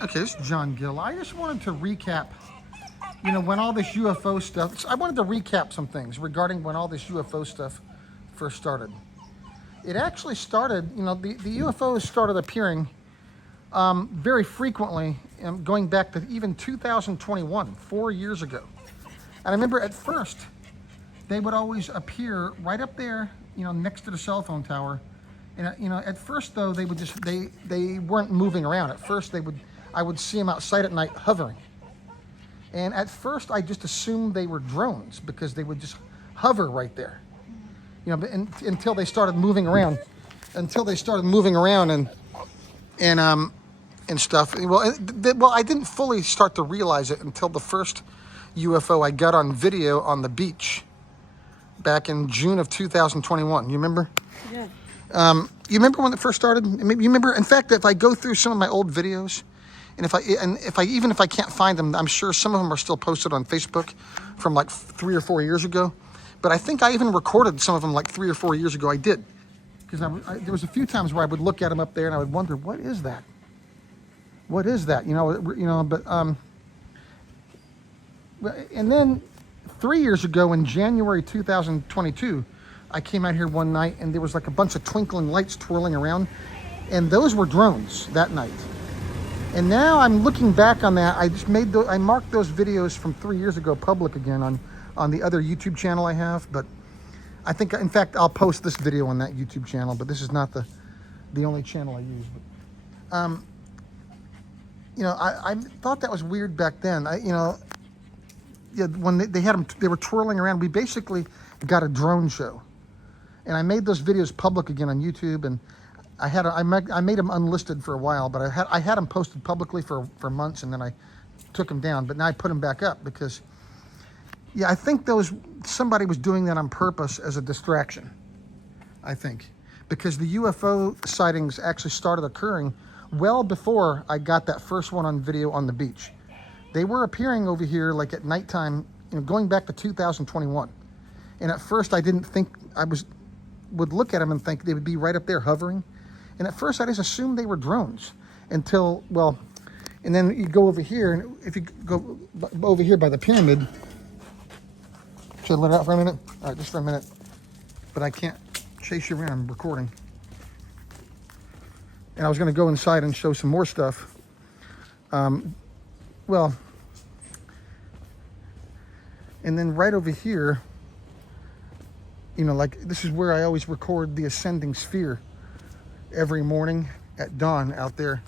Okay, this is John Gill. I just wanted to recap, when all this UFO stuff, I wanted to recap some things regarding when all this UFO stuff first started. It actually started, the UFOs started appearing very frequently, going back to even 2021, 4 years ago. And I remember at first, they would always appear right up there, next to the cell phone tower. And, at first though, they would just, they weren't moving around. At first I would see them outside at night hovering. And at first I just assumed they were drones because they would just hover right there. But until they started moving around, and stuff. Well, I didn't fully start to realize it until the first UFO I got on video on the beach back in June of 2021. You remember? Yeah. You remember when it first started? You remember? In fact, if I go through some of my old videos, and if I can't find them, I'm sure some of them are still posted on Facebook from like 3 or 4 years ago. But I think I even recorded some of them like 3 or 4 years ago. I did, because there was a few times where I would look at them up there and I would wonder, what is that? What is that? And then 3 years ago in January 2022, I came out here one night and there was like a bunch of twinkling lights twirling around, and those were drones that night. And now I'm looking back on that. I marked those videos from 3 years ago public again on the other YouTube channel I have. But I think, in fact, I'll post this video on that YouTube channel. But this is not the only channel I use. But I thought that was weird back then. When they had them, they were twirling around. We basically got a drone show, and I made those videos public again on YouTube. And I made them unlisted for a while, but I had them posted publicly for months, and then I took them down. But now I put them back up because, I think somebody was doing that on purpose as a distraction. I think because the UFO sightings actually started occurring well before I got that first one on video on the beach. They were appearing over here like at nighttime, going back to 2021. And at first I didn't think would look at them and think they would be right up there hovering. And at first I just assumed they were drones until, and then you go over here, and if you go over here by the pyramid, should I let it out for a minute? All right, just for a minute. But I can't chase you around, I'm recording. And I was gonna go inside and show some more stuff. And then right over here, like this is where I always record the ascending sphere every morning at dawn out there.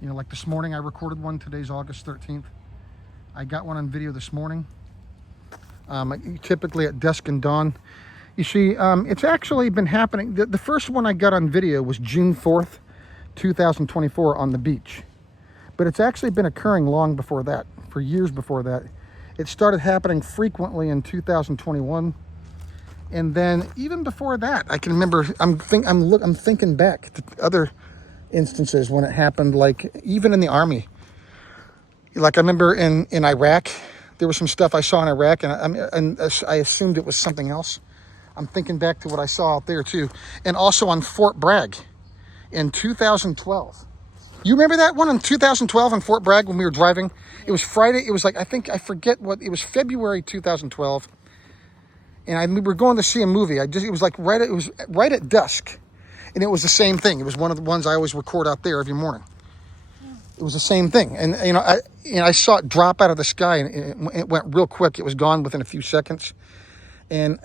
Like this morning I recorded one. Today's August 13th. I got one on video this morning. Typically at dusk and dawn. You see, it's actually been happening. The first one I got on video was June 4th, 2024 on the beach. But it's actually been occurring long before that, for years before that. It started happening frequently in 2021. And then even before that, I can remember, I'm thinking back to other instances when it happened, like even in the Army. Like I remember in Iraq, there was some stuff I saw in Iraq, and I assumed it was something else. I'm thinking back to what I saw out there too. And also on Fort Bragg in 2012. You remember that one in 2012 in Fort Bragg when we were driving? It was Friday. It was like, I forget what, it was February 2012. And we were going to see a movie. It was right at dusk. And it was the same thing. It was one of the ones I always record out there every morning. It was the same thing. And, I saw it drop out of the sky, and it went real quick. It was gone within a few seconds. And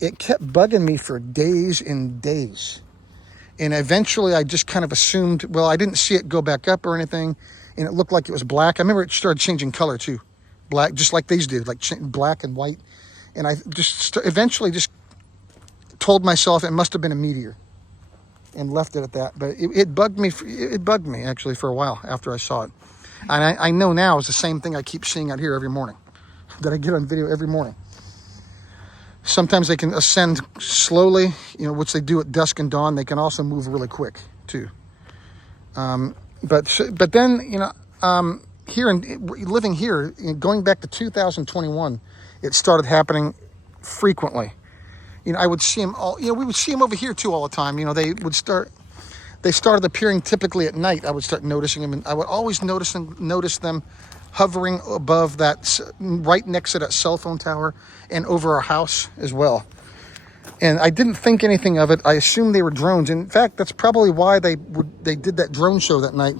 it kept bugging me for days and days. And eventually I just kind of assumed, I didn't see it go back up or anything. And it looked like it was black. I remember it started changing color too. Black, just like these do, like black and white. And I just eventually just told myself it must have been a meteor and left it at that. But it bugged me. It bugged me actually for a while after I saw it. And I know now it's the same thing I keep seeing out here every morning that I get on video every morning. Sometimes they can ascend slowly, which they do at dusk and dawn. They can also move really quick too. But then, living here, going back to 2021, it started happening frequently. I would see them all, we would see them over here too all the time. They they started appearing typically at night. I would start noticing them, and I would always notice them hovering above that, right next to that cell phone tower and over our house as well. And I didn't think anything of it. I assumed they were drones. In fact, that's probably why they did that drone show that night.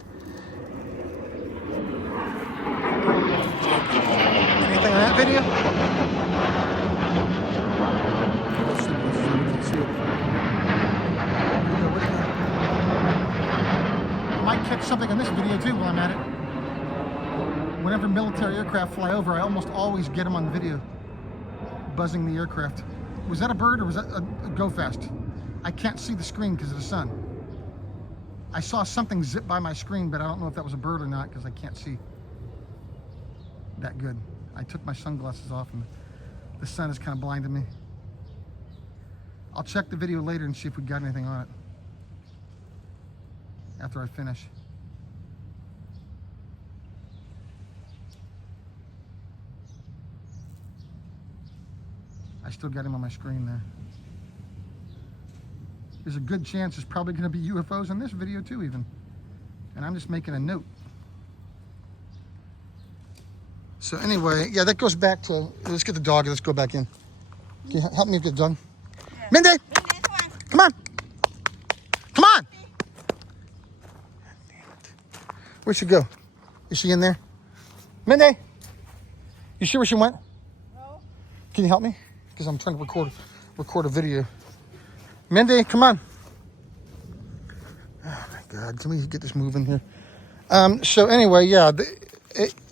Anything on that video? I might catch something on this video too while I'm at it. Whenever military aircraft fly over, I almost always get them on video, buzzing the aircraft. Was that a bird or was that a go fast? I can't see the screen because of the sun. I saw something zip by my screen, but I don't know if that was a bird or not because I can't see that good. I took my sunglasses off and the sun is kind of blinding me. I'll check the video later and see if we got anything on it after I finish. I still got him on my screen there. There's a good chance there's probably going to be UFOs in this video too even. And I'm just making a note. So anyway, yeah, that goes back to, let's get the dog, let's go back in. Can you help me get it done? Yeah. Mindy! Mindy, come on! Come on! Damn it. Where'd she go? Is she in there? Mindy! You sure where she went? No. Can you help me? Because I'm trying to record a video. Mindy, come on. Oh my God, can we get this moving here? So anyway, yeah,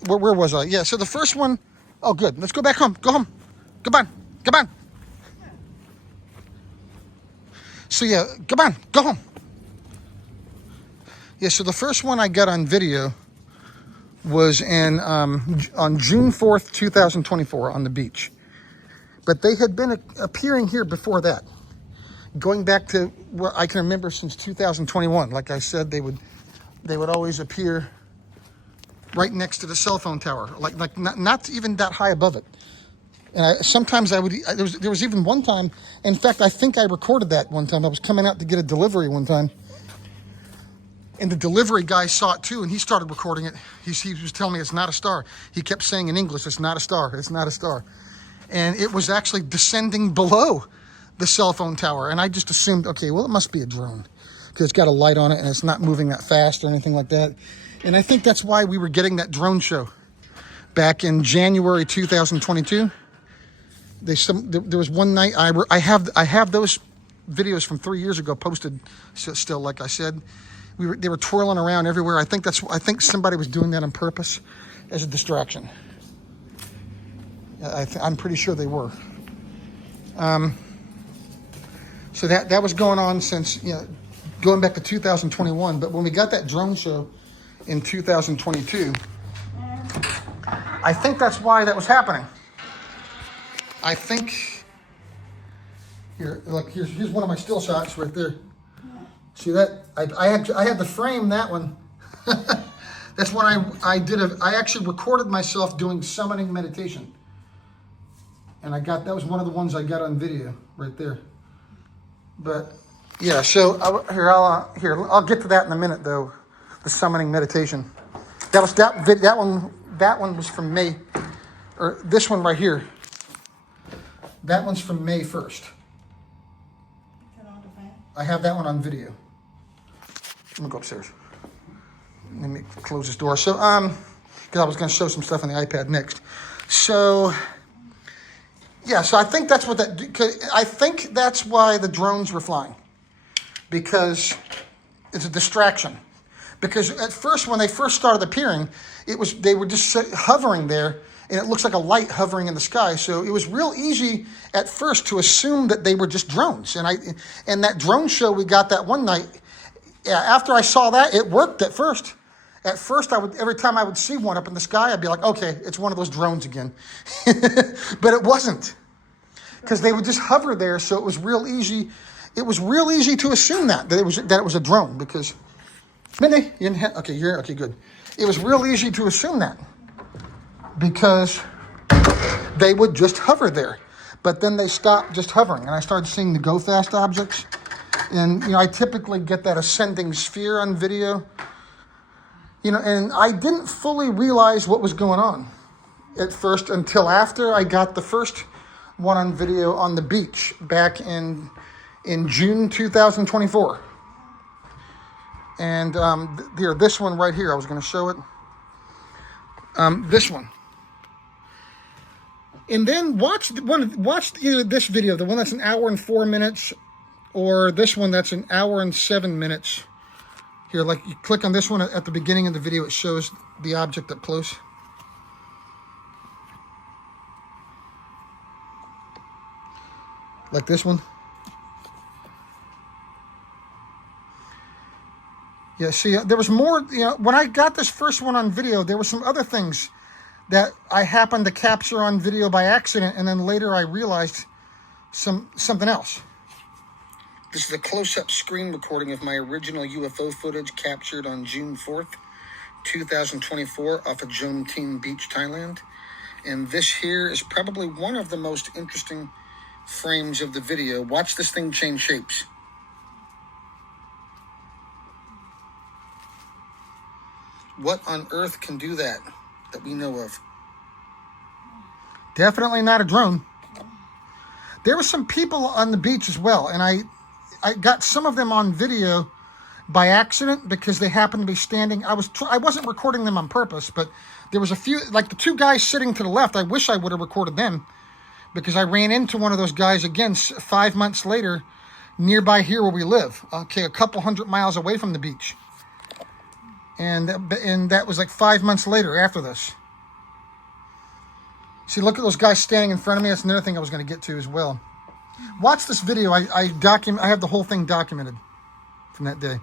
where was I? Yeah, so the first one, oh good, let's go back home. Go home. Come on, come on. So yeah, come on, go home. Yeah, so the first one I got on video was on June 4th, 2024 on the beach. But they had been appearing here before that, going back to what I can remember since 2021. Like I said, they would always appear right next to the cell phone tower, like not even that high above it. And sometimes there was even one time. In fact, I think I recorded that one time. I was coming out to get a delivery one time, and the delivery guy saw it too, and he started recording it. He was telling me it's not a star. He kept saying in English, "It's not a star. It's not a star." And it was actually descending below the cell phone tower. And I just assumed, okay, well, it must be a drone because it's got a light on it and it's not moving that fast or anything like that. And I think that's why we were getting that drone show back in January 2022. There was one night, I have those videos from 3 years ago posted still, like I said. They were twirling around everywhere. I think somebody was doing that on purpose as a distraction. I'm pretty sure they were. So that was going on since, going back to 2021. But when we got that drone show in 2022, I think that's why that was happening. I think, here's one of my still shots right there. See that? I had to frame that one. That's when I actually recorded myself doing summoning meditation. And that was one of the ones I got on video right there. But yeah, so I'll get to that in a minute though. The summoning meditation. That one was from May, or this one right here. That one's from May 1st. I have that one on video. Let me go upstairs. Let me close this door. So because I was going to show some stuff on the iPad next. So. Yeah, so I think that's why the drones were flying, because it's a distraction. Because at first, when they first started appearing, they were just hovering there, and it looks like a light hovering in the sky. So it was real easy at first to assume that they were just drones. And that drone show we got that one night, after I saw that, it worked at first. At first, every time I would see one up in the sky, I'd be like, okay, it's one of those drones again. But it wasn't. Because they would just hover there, so it was real easy. It was real easy to assume that it was a drone. Because, Mindy, okay, good. It was real easy to assume that. Because they would just hover there. But then they stopped just hovering. And I started seeing the go-fast objects And, I typically get that ascending sphere on video. And I didn't fully realize what was going on at first until after I got the first one on video on the beach back in June 2024. And here, this one right here, I was going to show it. This one. And then watch either this video, the one that's an hour and 4 minutes, or this one that's an hour and 7 minutes. Here, like you click on this one at the beginning of the video, it shows the object up close. Like this one. Yeah, see, there was more, when I got this first one on video, there were some other things that I happened to capture on video by accident, and then later I realized something else. This is a close-up screen recording of my original UFO footage captured on June 4th, 2024 off of Jomtien Beach, Thailand. And this here is probably one of the most interesting frames of the video. Watch this thing change shapes. What on earth can do that we know of? Definitely not a drone. There were some people on the beach as well, and I got some of them on video by accident because they happened to be standing. I wasn't recording them on purpose, but there was a few, like the two guys sitting to the left. I wish I would have recorded them because I ran into one of those guys again 5 months later nearby here where we live. Okay, a couple 100 miles away from the beach. And that was like 5 months later after this. See, look at those guys standing in front of me. That's another thing I was going to get to as well. Watch this video. I have the whole thing documented from that day.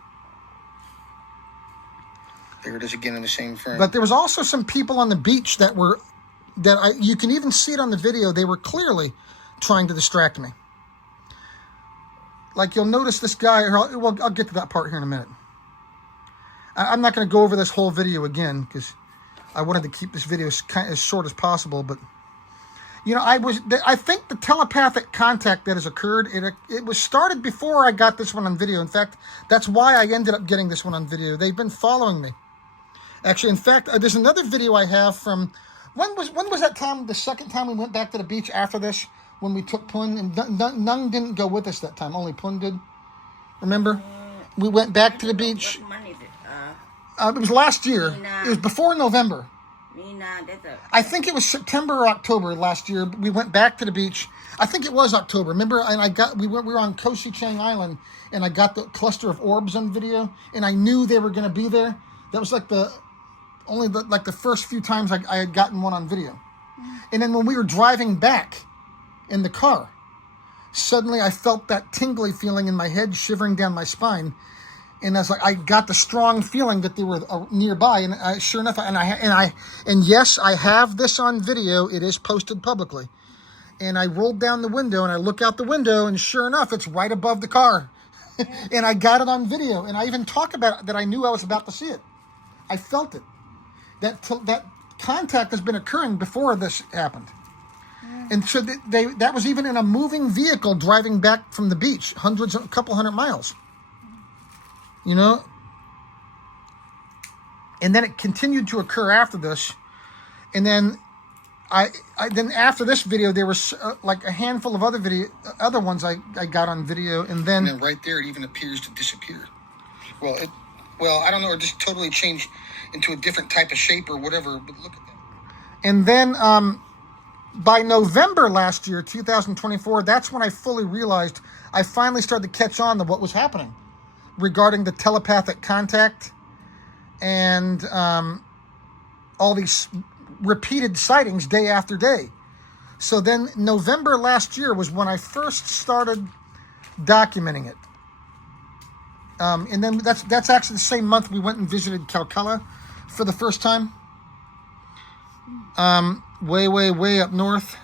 There it is again in the same frame. But there was also some people on the beach you can even see it on the video. They were clearly trying to distract me. Like you'll notice this guy. I'll get to that part here in a minute. I'm not going to go over this whole video again because I wanted to keep this video as short as possible. But, I think the telepathic contact that has occurred, it was started before I got this one on video. In fact, that's why I ended up getting this one on video. They've been following me. Actually, in fact, there's another video I have from, when was that time, the second time we went back to the beach after this, when we took Pun, and Nung didn't go with us that time, only Pun did. Remember? We went back to the beach. What month is it? It was last year. It was before November. I think it was September or October last year. We went back to the beach. I think it was October. Remember? And we were on Koh Si Chang Island, and I got the cluster of orbs on video, and I knew they were going to be there. That was like the first few times I had gotten one on video. And then when we were driving back in the car, suddenly I felt that tingly feeling in my head, shivering down my spine. And I was like, I got the strong feeling that they were nearby, and sure enough, and yes, I have this on video. It is posted publicly. And I rolled down the window, and I look out the window, and sure enough, it's right above the car. And I got it on video, and I even talk about it, that I knew I was about to see it. I felt it. That contact has been occurring before this happened. And so that was even in a moving vehicle driving back from the beach, a couple hundred miles. And then it continued to occur after this. And then then after this video, there was like a handful of other ones I got on video. And then right there, it even appears to disappear. Well, I don't know, or just totally changed into a different type of shape or whatever. But look at that. And then by November last year, 2024, that's when I fully realized I finally started to catch on to what was happening regarding the telepathic contact and all these repeated sightings day after day. So then November last year was when I first started documenting it. And then that's actually the same month we went and visited Calcutta for the first time. Way up north.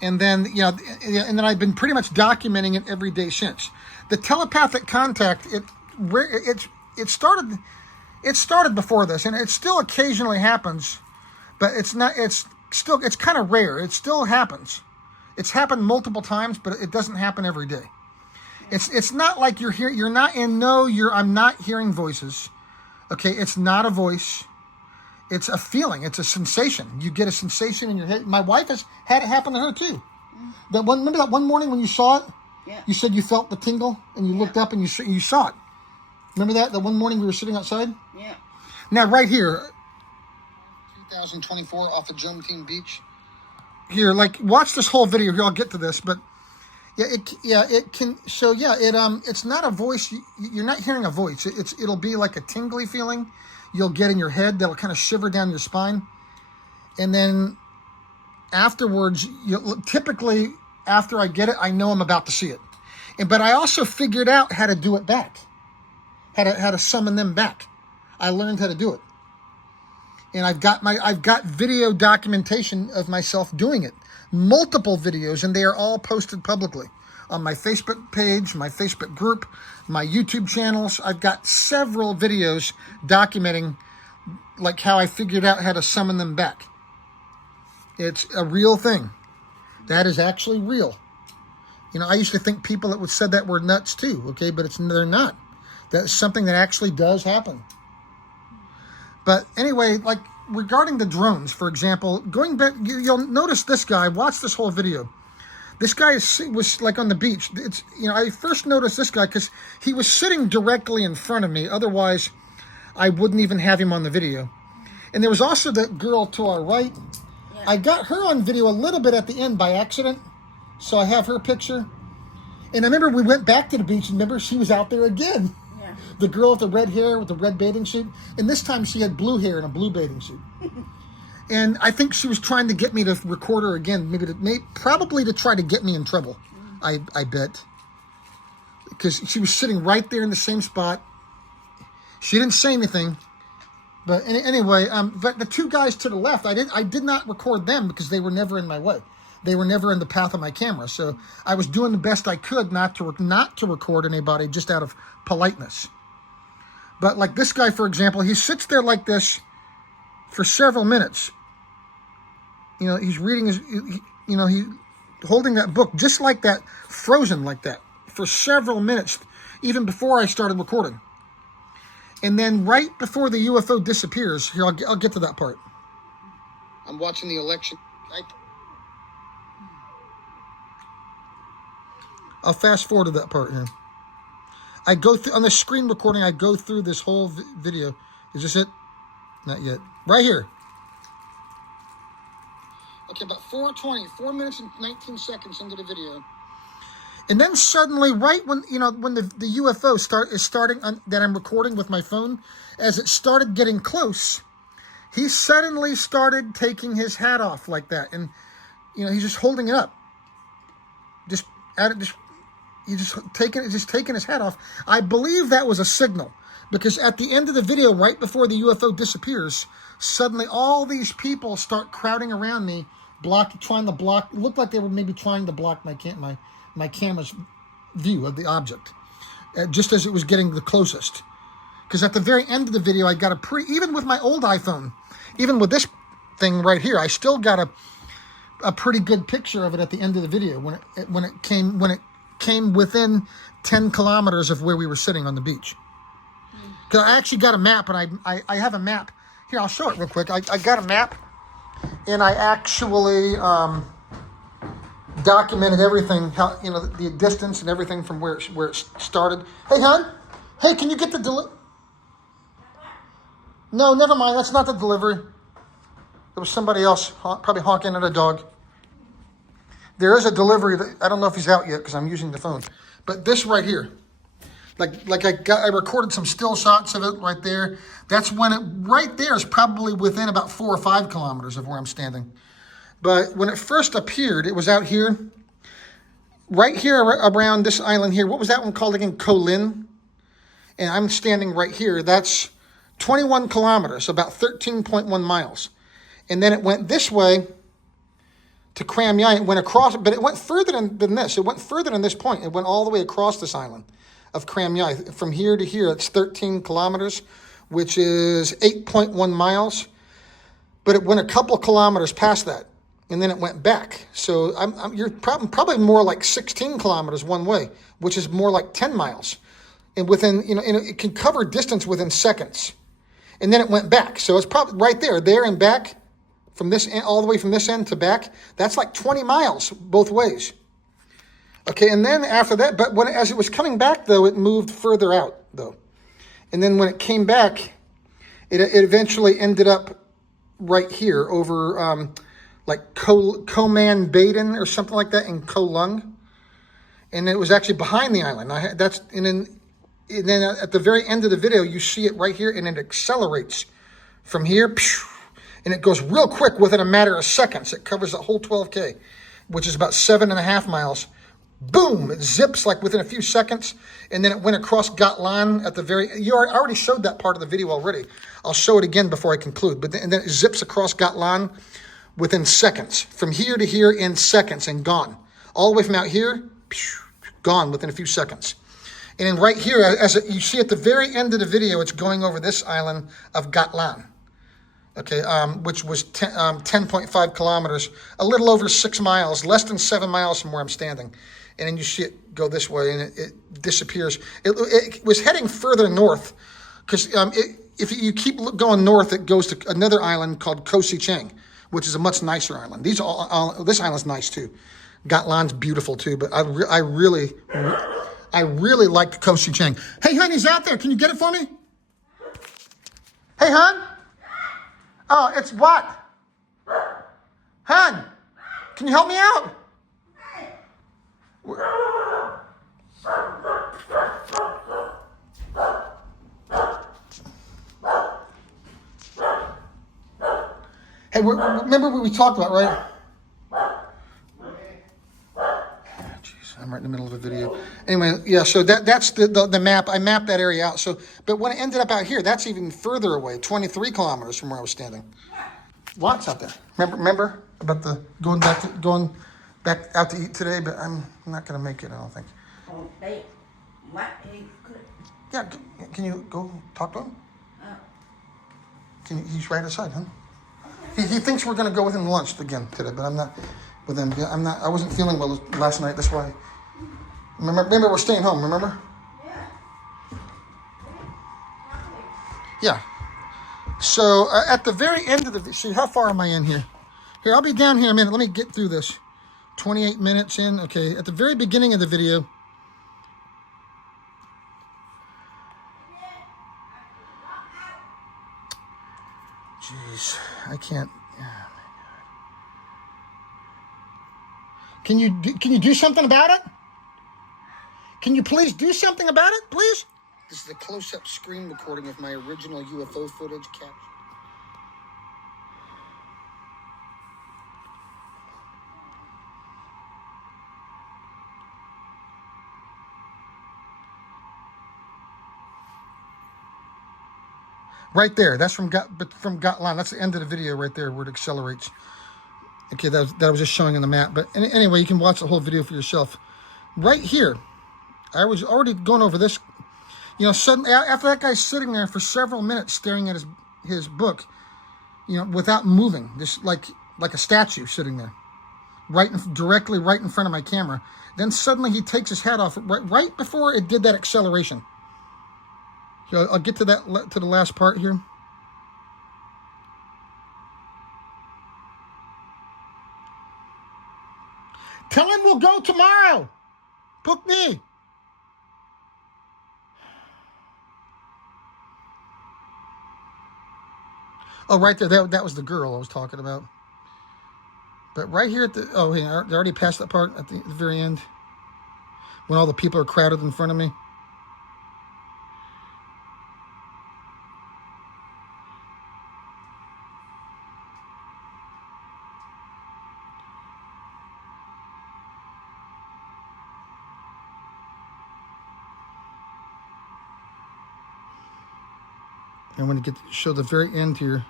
And then, and then I've been pretty much documenting it every day since. The telepathic contact, it started before this, and it still occasionally happens, but it's kind of rare. It still happens. It's happened multiple times, but it doesn't happen every day. It's not like you're here. You're not in. No, I'm not hearing voices. Okay, it's not a voice. It's a feeling. It's a sensation. You get a sensation in your head. My wife has had it happen to her too. Remember that one morning when you saw it? Yeah. You said you felt the tingle and you looked up and you saw it. Remember that? The one morning we were sitting outside? Yeah. Now right here, 2024 off of Joneteen Beach. Here, like, watch this whole video here. I'll get to this, but it can. So yeah, it's not a voice. You're not hearing a voice. It'll be like a tingly feeling you'll get in your head that'll kind of shiver down your spine, and then afterwards, typically after I get it, I know I'm about to see it, but I also figured out how to do it back, how to summon them back. I learned how to do it. And I've got video documentation of myself doing it. Multiple videos, and they are all posted publicly on my Facebook page, my Facebook group, my YouTube channels. I've got several videos documenting like how I figured out how to summon them back. It's a real thing. That is actually real. You know, I used to think people that would said that were nuts too, okay, but they're not. That's something that actually does happen. But anyway, like regarding the drones, for example, going back, you'll notice this guy. Watch this whole video. This guy was like on the beach. I first noticed this guy because he was sitting directly in front of me. Otherwise, I wouldn't even have him on the video. And there was also that girl to our right. Yeah. I got her on video a little bit at the end by accident, so I have her picture. And I remember we went back to the beach, and remember she was out there again. The girl with the red hair with the red bathing suit. And this time she had blue hair and a blue bathing suit. And I think she was trying to get me to record her again. Probably to try to get me in trouble. I bet. Because she was sitting right there in the same spot. She didn't say anything. But anyway, but the two guys to the left, I did not record them because they were never in my way. They were never in the path of my camera. So I was doing the best I could not to record anybody just out of politeness. But like this guy, for example, he sits there like this for several minutes. You know, he's reading he holding that book just like that, frozen like that for several minutes, even before I started recording. And then right before the UFO disappears, here, I'll get to that part. I'm watching the election. I'll fast forward to that part here. I go through, on the screen recording, I go through this whole video. Is this it? Not yet. Right here. Okay, about 4 minutes and 19 seconds into the video. And then suddenly, right when the UFO is starting that I'm recording with my phone, as it started getting close, he suddenly started taking his hat off like that. And, he's just holding it up. He's just taking his hat off. I believe that was a signal, because at the end of the video, right before the UFO disappears, suddenly all these people start crowding around me, trying to block. It looked like they were maybe trying to block my camera's view of the object, just as it was getting the closest. Because at the very end of the video, I got even with my old iPhone, even with this thing right here, I still got a pretty good picture of it at the end of the video when it came within 10 kilometers of where we were sitting on the beach. Because I actually got a map, and I have a map. Here, I'll show it real quick. I got a map, and I actually documented everything, how, the distance and everything from where it started. Hey, hon? Hey, can you get the delivery? No, never mind. That's not the delivery. There was somebody else probably honking at a dog. There is a delivery that I don't know if he's out yet because I'm using the phone. But this right here, like I recorded some still shots of it right there. That's when right there is probably within about 4 or 5 kilometers of where I'm standing. But when it first appeared, it was out here, right here around this island here. What was that one called again? Kolin. And I'm standing right here. That's 21 kilometers, about 13.1 miles. And then it went this way to Cram Yai. It went across, but it went further than this. It went further than this point. It went all the way across this island of Cram Yai. From here to here, it's 13 kilometers, which is 8.1 miles. But it went a couple kilometers past that. and then it went back. So you're probably more like 16 kilometers one way, which is more like 10 miles. And within, it can cover distance within seconds. And then it went back. So it's probably right there and back, from this end, all the way from this end to back. That's like 20 miles both ways. Okay, and then after that, but as it was coming back, though, it moved further out, though. And then when it came back, it eventually ended up right here over like Koman Baden or something like that in Kolung. And it was actually behind the island. And then at the very end of the video, you see it right here, and it accelerates from here, and it goes real quick within a matter of seconds. It covers the whole 12K, which is about 7.5 miles. Boom! It zips like within a few seconds, and then it went across Gatlan at the very. I already showed that part of the video already. I'll show it again before I conclude. And then it zips across Gatlan within seconds, from here to here in seconds, and gone. All the way from out here, gone within a few seconds. And then right here, you see at the very end of the video, it's going over this island of Gatlan, okay, which was 10.5 kilometers, a little over 6 miles, less than 7 miles from where I'm standing. And then you see it go this way, and it disappears. It was heading further north, because if you keep going north, it goes to another island called Kosi Chang, which is a much nicer island. This island's nice too. Gatlan's beautiful too, but I really like Kosi Chang. Hey, hon, he's out there. Can you get it for me? Hey, hon. Oh, it's what? Hon, can you help me out? Hey, remember what we talked about, right? I'm right in the middle of a video. Anyway, yeah, so that's the map. I mapped that area out. So, but when it ended up out here, that's even further away, 23 kilometers from where I was standing. Lots out there. Remember about the going back out to eat today, but I'm not going to make it, I don't think. Yeah, can you go talk to him? He's right outside, huh? He thinks we're going to go with him to lunch again today, but I'm not with him. I wasn't feeling well last night, that's why. Remember, we're staying home, remember? Yeah. So at the very end of the, see, how far am I in here? Here, I'll be down here a minute. Let me get through this. 28 minutes in. Okay, at the very beginning of the video. Jeez, I can't. Can you do something about it? Can you please do something about it, please? This is a close-up screen recording of my original UFO footage captured. Right there, that's from Gatlan. That's the end of the video right there where it accelerates. Okay, that was just showing on the map. But anyway, you can watch the whole video for yourself. Right here, I was already going over this. You know, suddenly after that guy's sitting there for several minutes staring at his book, you know, without moving, just like a statue sitting there, directly right in front of my camera. Then suddenly he takes his hat off right before it did that acceleration. So I'll get to the last part here. Tell him we'll go tomorrow. Book me. Oh, right there. That was the girl I was talking about. But right here at the... Oh, hey, they already passed that part at the very end. When all the people are crowded in front of me. I want to show the very end here.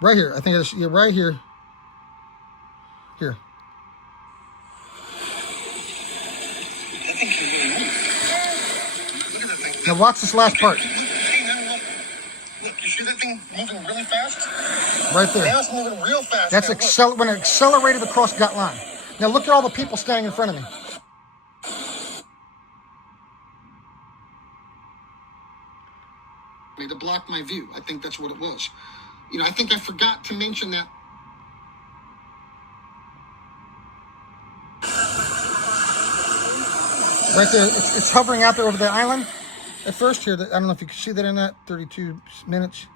Right here. I think it's right here. Here. Now watch this last part. Look, you see that thing moving really fast? Right there. Now it's moving real fast. That's when it accelerated across gut line. Now look at all the people standing in front of me. To block my view. I think that's what it was. You know, I think I forgot to mention that. Right there, it's hovering out there over the island. At first here, I don't know if you can see that in that 32 minutes.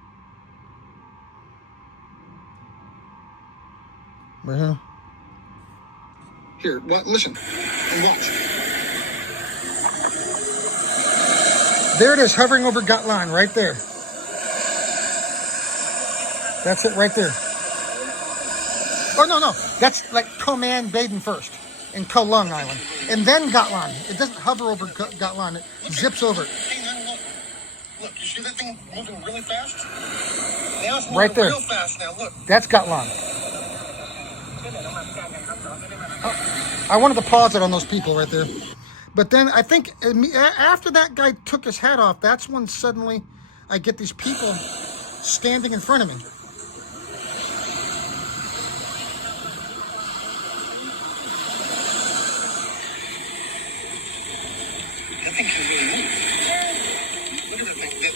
Right here. Here, what? Listen and watch. There it is, hovering over gut line, right there. That's it right there. Oh, no. That's like Coman Baden first, and Koh Lung Island. And then gut line. It doesn't hover over gut line. It zips over it. Hey, man, look, you see that thing moving really fast? Now it's moving right there. Real fast now, look. That's gut line. I wanted to pause it on those people right there. But then I think after that guy took his hat off, that's when suddenly I get these people standing in front of me. That thing can really move. Look at that thing.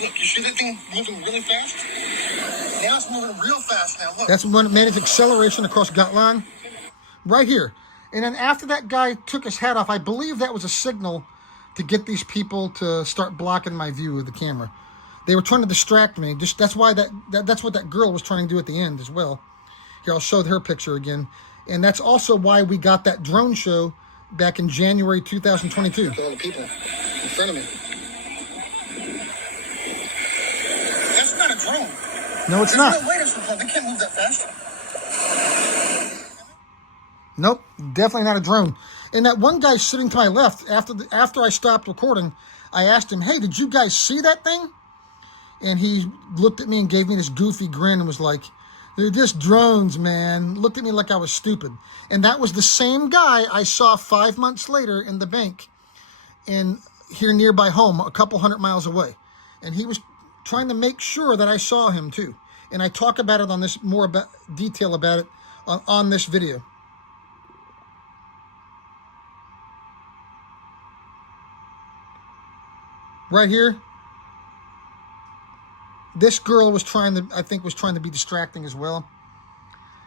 Look, you see that thing moving really fast? Now it's moving real fast now, look. That's when it made its acceleration across gut line. Right here. And then after that guy took his hat off, I believe that was a signal to get these people to start blocking my view of the camera. They were trying to distract me. That's why that's what that girl was trying to do at the end as well. Here, I'll show her picture again. And that's also why we got that drone show back in January 2022. Look at all the people in front of me. That's not a drone. No, it's not. No way that's a drone. They can't move that fast. Nope, definitely not a drone. And that one guy sitting to my left, after I stopped recording, I asked him, hey, did you guys see that thing? And he looked at me and gave me this goofy grin and was like, they're just drones, man. Looked at me like I was stupid. And that was the same guy I saw 5 months later in the bank here nearby home, a couple 100 miles away. And he was trying to make sure that I saw him too. And I talk about it on this, more about detail about it on this video. Right here, this girl was trying to be distracting as well.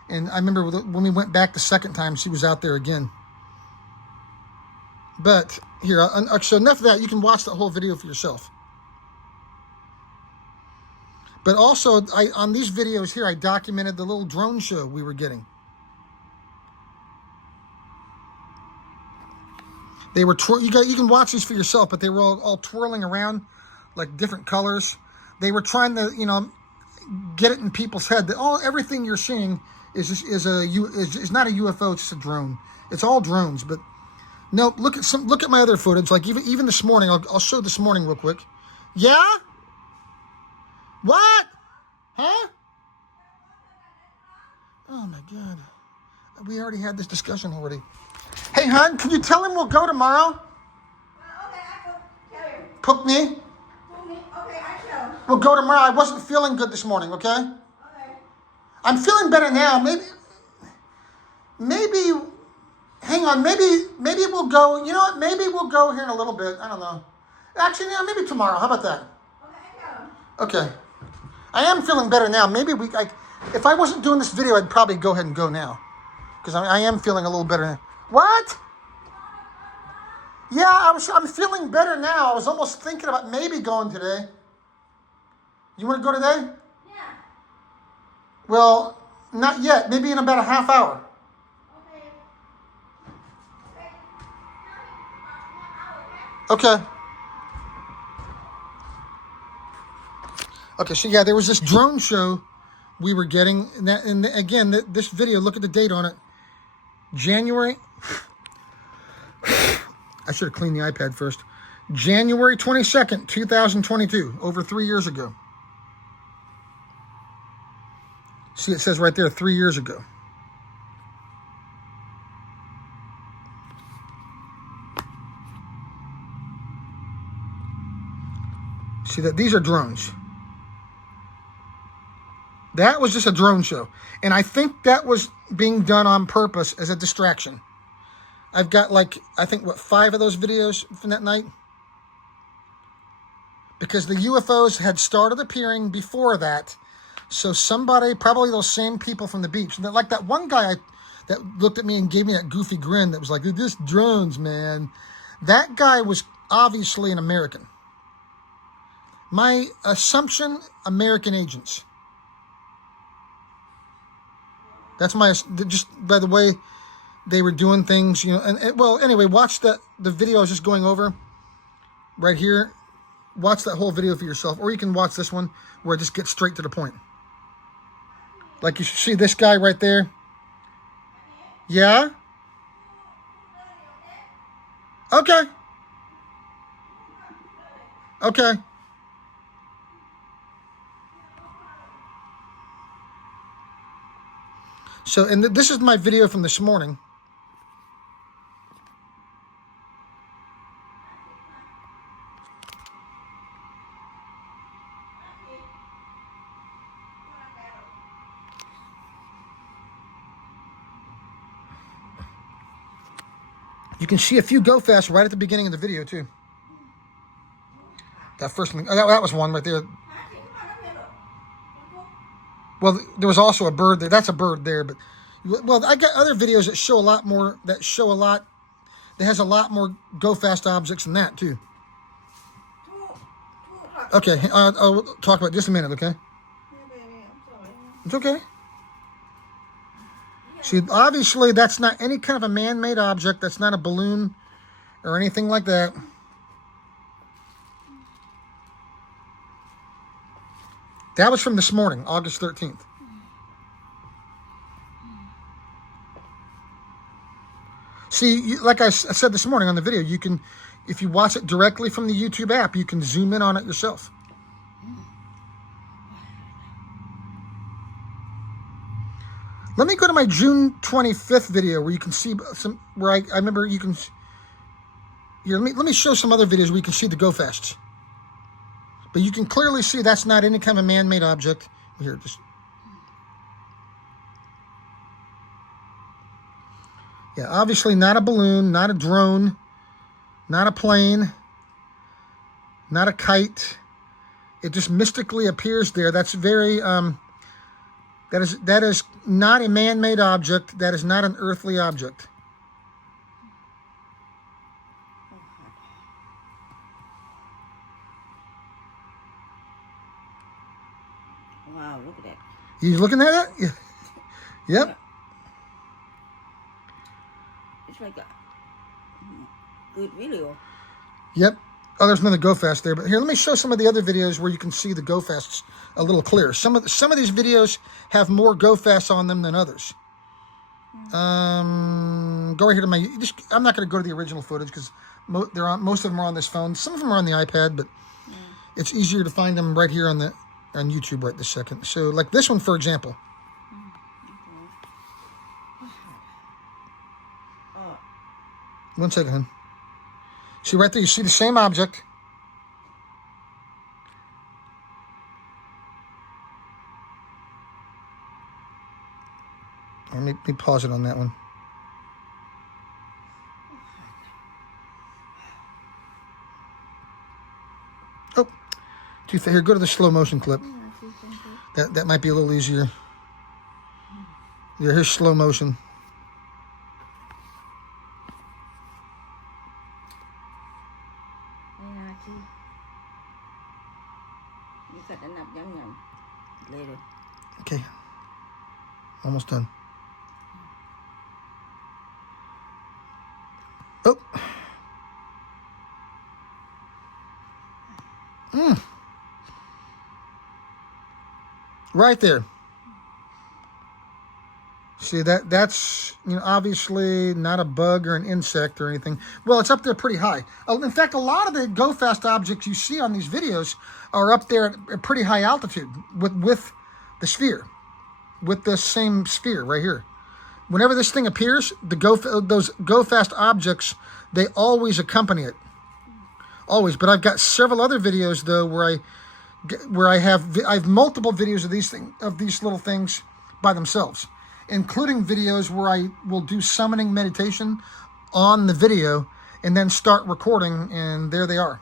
And I remember when we went back the second time, she was out there again. But here, so enough of that. You can watch the whole video for yourself. But also, on these videos here, I documented the little drone show we were getting. They were you can watch these for yourself, but they were all twirling around like different colors. They were trying to, get it in people's head that everything you're seeing is not a UFO, it's just a drone. It's all drones, but no. Look at my other footage. Like even this morning, I'll show this morning real quick. Yeah. What? Huh? Oh my God. We already had this discussion already. Hey, hon, can you tell him we'll go tomorrow? Okay, I will tell him. Cook me. Okay, I shall. We'll go tomorrow. I wasn't feeling good this morning, okay? Okay. I'm feeling better now. Maybe, hang on, maybe we'll go, you know what? Maybe we'll go here in a little bit. I don't know. Actually, yeah, maybe tomorrow. How about that? Okay, I tell him. Okay. I am feeling better now. Maybe if I wasn't doing this video, I'd probably go ahead and go now. Because I am feeling a little better now. What? Yeah, I'm feeling better now. I was almost thinking about maybe going today. You want to go today? Yeah. Well, not yet. Maybe in about a half hour. Okay. Okay. Okay, so yeah, there was this drone show we were getting. And again, this video, look at the date on it. January. I should have cleaned the iPad first. January 22nd, 2022, over 3 years ago. See, it says right there, 3 years ago. See that these are drones. That was just a drone show. And I think that was being done on purpose as a distraction. I've got like, I think, what, 5 of those videos from that night? Because the UFOs had started appearing before that. So somebody, probably those same people from the beach, like that one guy that looked at me and gave me that goofy grin that was like, this drones, man. That guy was obviously an American. My assumption, American agents. That's my, just by the way they were doing things, you know. And well, anyway, watch the video I was just going over right here. Watch that whole video for yourself, or you can watch this one where it just gets straight to the point. Like you see this guy right there. Yeah? Okay. Okay. So, and this is my video from this morning. You can see a few go fast right at the beginning of the video too. That first one, that was one right there. Well, there was also a bird there. That's a bird there, but well, I got other videos that show a lot more. That has a lot more go fast objects than that too. Okay, I'll talk about it just a minute. Okay. It's okay. See, obviously that's not any kind of a man-made object. That's not a balloon or anything like that. That was from this morning, August 13th. See, like I said this morning on the video, you can, if you watch it directly from the YouTube app, you can zoom in on it yourself. Let me go to my June 25th video where you can see some, where I remember you can, here, let me show some other videos where you can see the go fasts. But you can clearly see that's not any kind of man-made object. Here, just. Yeah, obviously not a balloon, not a drone, not a plane, not a kite. It just mystically appears there. That's very, that is not a man-made object. That is not an earthly object. Wow, look at that. You looking at that? Yeah. Yep. It's like a good video. Yep. Oh, there's another go fast there. But here, let me show some of the other videos where you can see the go fasts a little clearer. Some of these videos have more go fasts on them than others. Go right here to my. I'm not going to go to the original footage because most of them are on this phone. Some of them are on the iPad, but it's easier to find them right here on YouTube right this second. So, like this one, for example. One second, hon. See right there, you see the same object. Let me pause it on that one. Oh, here, go to the slow motion clip. That might be a little easier. Yeah, here's slow motion. Later. Okay. Almost done. Oh. Right there. See, that's, you know, obviously not a bug or an insect or anything. Well, it's up there pretty high. In fact, a lot of the go fast objects you see on these videos are up there at a pretty high altitude with the sphere, with the same sphere right here. Whenever this thing appears, those go fast objects, they always accompany it. always. But I've got several other videos though where I have multiple videos of these little things by themselves, including videos where I will do summoning meditation on the video and then start recording, and there they are.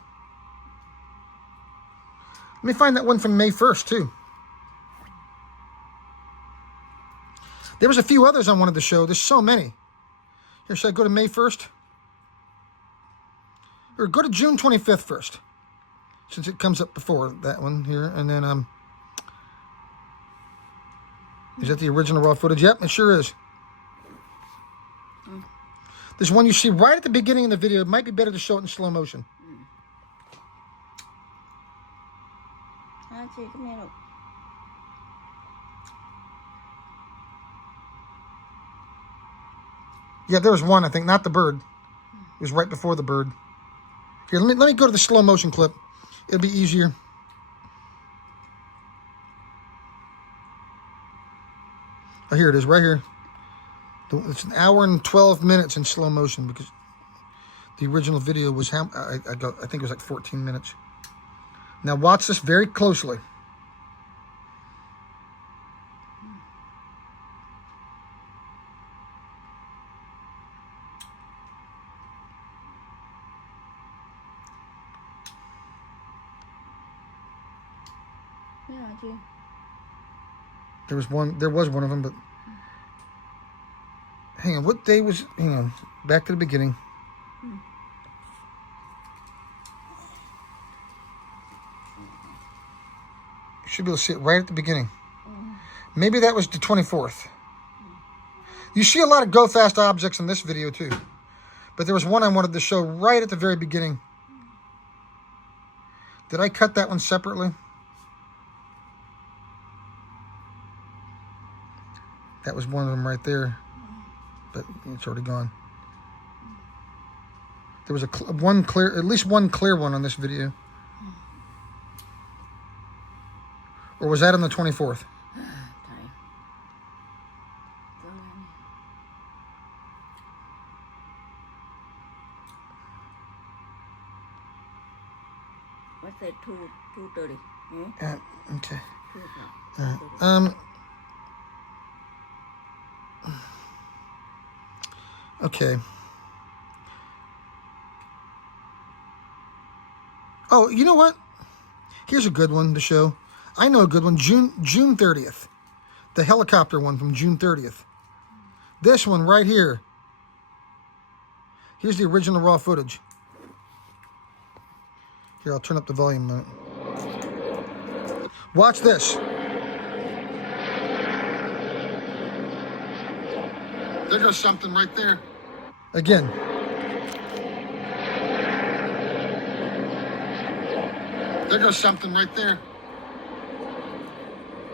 Let me find that one from May 1st too. There was a few others I wanted to show. There's so many. Here, should I go to May 1st? Or go to June 25th first, since it comes up before that one here. And then, is that the original raw footage? Yep, it sure is. There's one you see right at the beginning of the video. It might be better to show it in slow motion. Chị có nghe đâu. Yeah, there was one, I think, not the bird. It was right before the bird. Here, let me go to the slow motion clip. It'll be easier. Oh, here it is, right here. It's an hour and 12 minutes in slow motion because the original video was I think it was like 14 minutes. Now watch this very closely. Yeah, chị. There was one of them, but hang on, what day was, hang on, back to the beginning. You should be able to see it right at the beginning. Maybe that was the 24th. You see a lot of go fast objects in this video too, but there was one I wanted to show right at the very beginning. Did I cut that one separately? That was one of them right there, but it's already gone. There was at least one clear one on this video. Or was that on the 24th? What's that? 2:30. Okay. 2:30. Okay. Oh, you know what? Here's a good one to show. I know a good one. June 30th. The helicopter one from June 30th. This one right here. Here's the original raw footage. Here, I'll turn up the volume on it. Watch this. There goes something right there. Again. There goes something right there.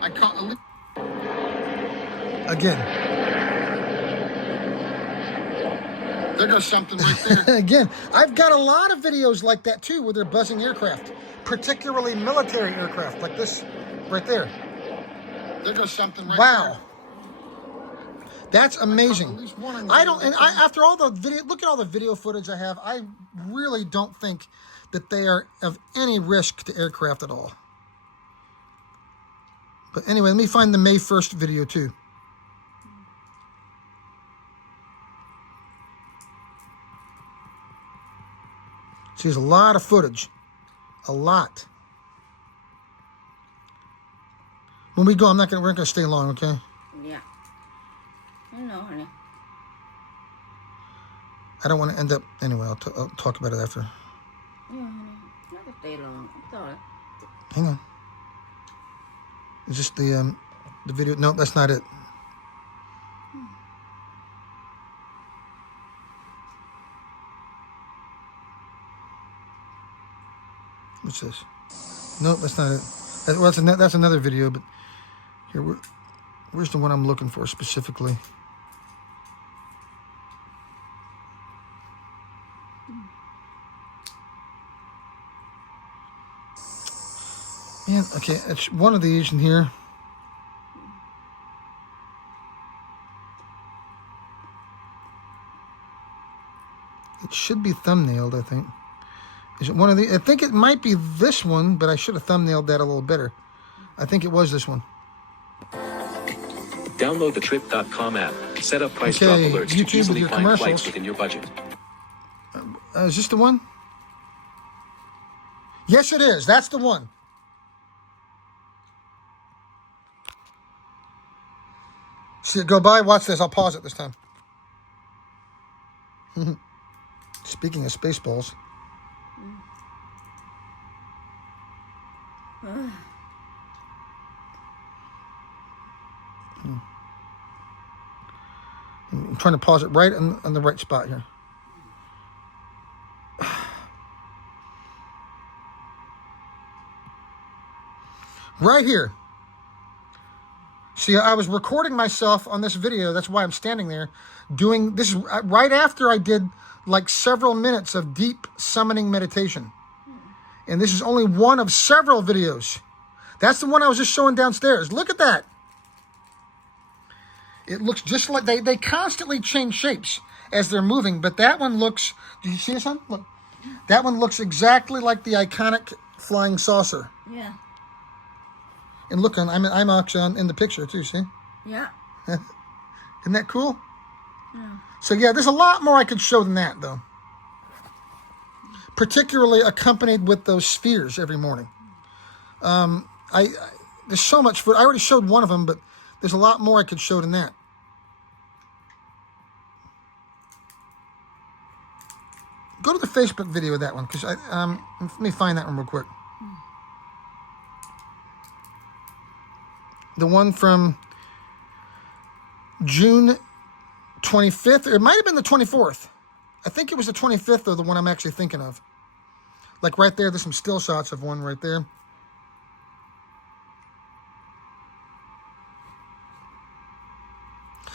I caught Again. There goes something right there. Again. I've got a lot of videos like that too, where they're buzzing aircraft, particularly military aircraft, like this right there. There goes something right Wow. there. That's amazing. At least one in I don't, and I, after all the video, look at all the video footage I have, I really don't think that they are of any risk to aircraft at all. But anyway, let me find the May 1st video too. See, there's a lot of footage. A lot. When we go, we're not gonna stay long, okay? Yeah. I know, honey. I don't want to end up, anyway, I'll talk about it after. Yeah, honey. Not to stay long. I'm sorry. Hang on. Is this the video? No, that's not it. What's this? Nope, that's not it. That's another video, but here, where's the one I'm looking for specifically? Man, okay, it's one of these in here. It should be thumbnailed, I think. Is it one of the? I think it might be this one, but I should have thumbnailed that a little better. I think it was this one. Download the Trip.com app. Set up price drop Okay, alerts YouTube to easily with your find flights commercials. within your budget. Is this the one? Yes, it is. That's the one. See it go by. Watch this. I'll pause it this time. Speaking of Spaceballs. I'm trying to pause it right in the right spot here. Right here. See, I was recording myself on this video. That's why I'm standing there doing this right after I did like several minutes of deep summoning meditation. And this is only one of several videos. That's the one I was just showing downstairs. Look at that. It looks just like they constantly change shapes as they're moving, but that one looks, do you see this one? Look. That one looks exactly like the iconic flying saucer. Yeah. And look, I'm actually in the picture too, see? Yeah. Isn't that cool? Yeah. So yeah, there's a lot more I could show than that, though. Particularly accompanied with those spheres every morning. There's so much food. I already showed one of them, but there's a lot more I could show than that. Go to the Facebook video of that one, because let me find that one real quick. The one from June 25th, or it might have been the 24th. I think it was the 25th, though, the one I'm actually thinking of. Like right there, there's some still shots of one right there.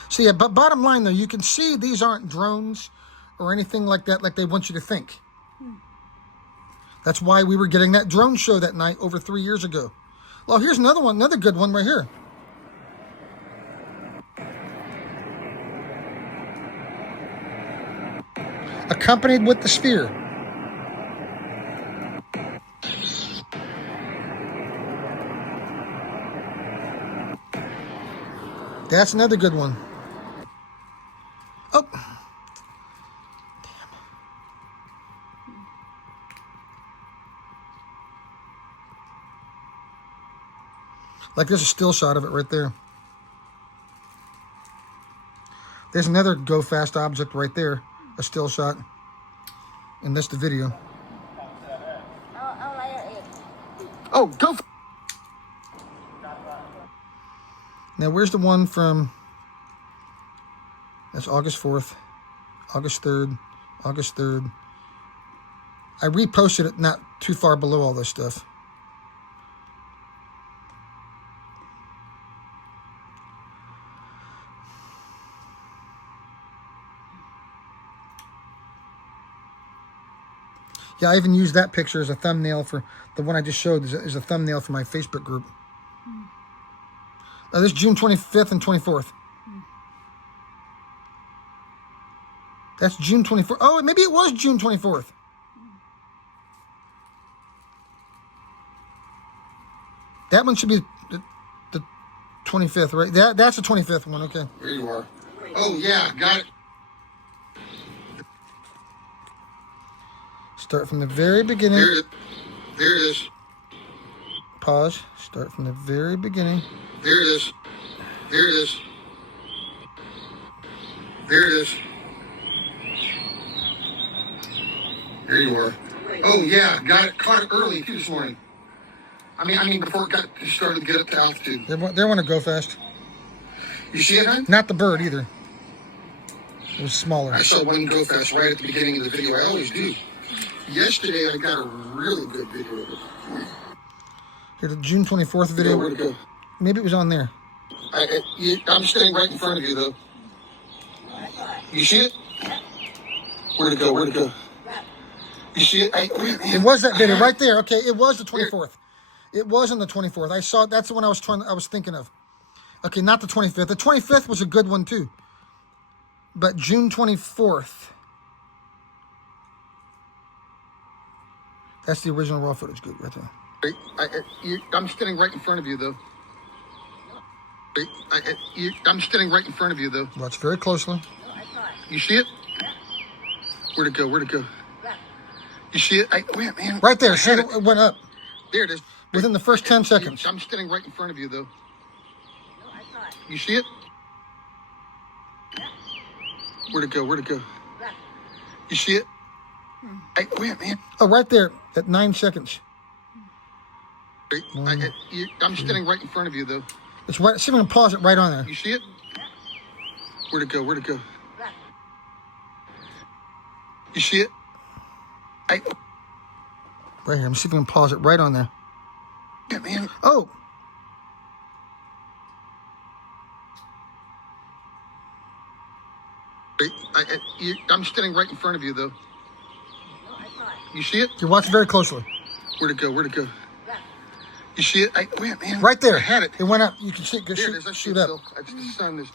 So yeah, but bottom line, though, you can see these aren't drones or anything like that, like they want you to think. That's why we were getting that drone show that night over 3 years ago. Well, here's another one, another good one right here. Accompanied with the sphere. That's another good one. Oh. Like there's a still shot of it right there. There's another go fast object right there, a still shot. And that's the video. Oh, go. Now where's the one from? That's August 4th, August 3rd, August 3rd. I reposted it not too far below all this stuff. Yeah, I even used that picture as a thumbnail for the one I just showed is a thumbnail for my Facebook group. This is June 25th and 24th. That's June 24th. Oh, maybe it was June 24th. That one should be the 25th, right? That's the 25th one, okay. Here you are. Oh, yeah, got it. Start from the very beginning. There it is. Pause. Start from the very beginning. There it is. There it is. There it is. There you are. Oh, yeah, got it. Caught it early, too, this morning. I mean, before it started to get up to altitude. They want to go fast. You see it, hon? Not the bird, either. It was smaller. I saw one go fast right at the beginning of the video. I always do. Yesterday, I got a really good video of it. Here, the June 24th video. Where'd it go? Maybe it was on there. I'm standing right in front of you, though. You see it? Where'd it go? Where'd it go? You see it? It was that video right there. Okay, it was the 24th. It was on the 24th. I saw. That's the one I was thinking of. Okay, not the 25th. The 25th was a good one too. But June 24th. That's the original raw footage. Good, right there. I'm standing right in front of you, though. I'm standing right in front of you, though. Watch very closely. You see it? Where'd it go? Where'd it go? You see it? Wait, man. Right there. I See, had it went up There it is. within the first 10 seconds. I'm standing right in front of you, though. You see it? Where'd it go? Where'd it go? You see it? Wait, man. Oh, right there at 9 seconds. I'm standing right in front of you, though. It's right. See if we can pause it right on there. You see it? Where'd it go? Where'd it go? You see it? Right here. Let me see if we can pause it right on there. Yeah, man. Oh. I'm standing right in front of you, though. You see it? You watch very closely. Where'd it go? Where'd it go? You see it? Wait, man. Right there. I had it. It went up. You can see it. Go There it is. I see shoot it up. still. The sun is.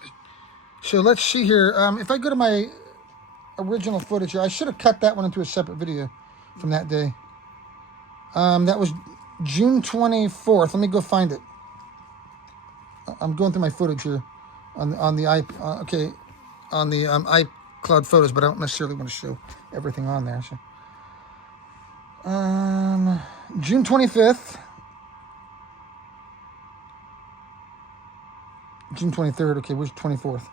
So let's see here. If I go to my original footage here, I should have cut that one into a separate video from that day. That was June 24th. Let me go find it. I'm going through my footage here on the iCloud photos, but I don't necessarily want to show everything on there. So, June 25th. June 23rd. Okay, where's the 24th?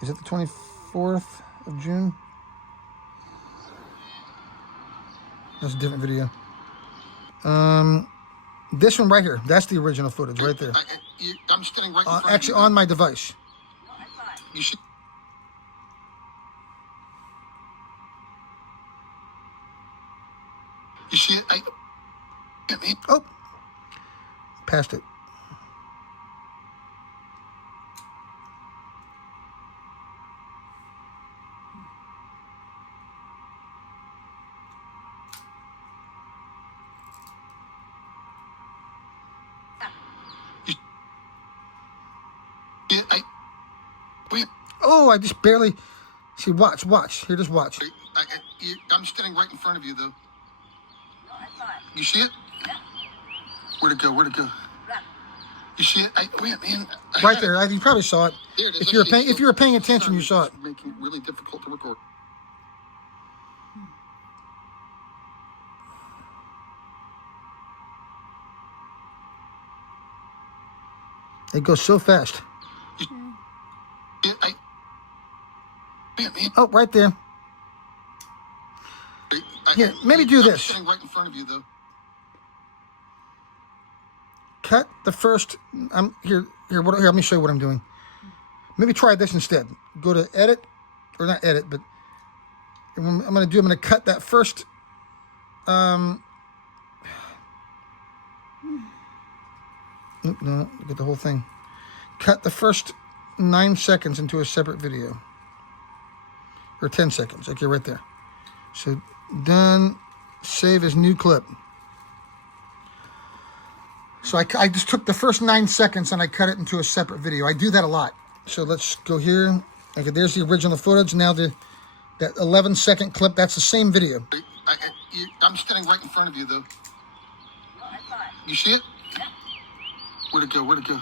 Is it the 24th of June? That's a different video. This one right here. That's the original footage right there. I'm standing right in front Actually, of you. on my device. You see? You see it? Oh, passed it. Oh, I just barely. See, watch. Here, just watch. I'm standing right in front of you, though. You see it? Where'd it go? Where'd it go? You see it? Wait, man. Right there. You probably saw it. There it is. If you were paying attention, you saw it. Making it really difficult to record. It goes so fast. Oh, right there. Here, maybe do I'm this. standing right in front of you, though. Cut the first. Here. Let me show you what I'm doing. Maybe try this instead. Go to edit, or not edit, but I'm going to cut that first. No, get the whole thing. Cut the first 9 seconds into a separate video. Or 10 seconds. Okay, right there. So, done. Save as new clip. So I just took the first 9 seconds and I cut it into a separate video. I do that a lot. So let's go here. Okay, there's the original footage. Now that 11-second clip, that's the same video. I'm standing right in front of you, though. You see it? Where'd it go? Where'd it go?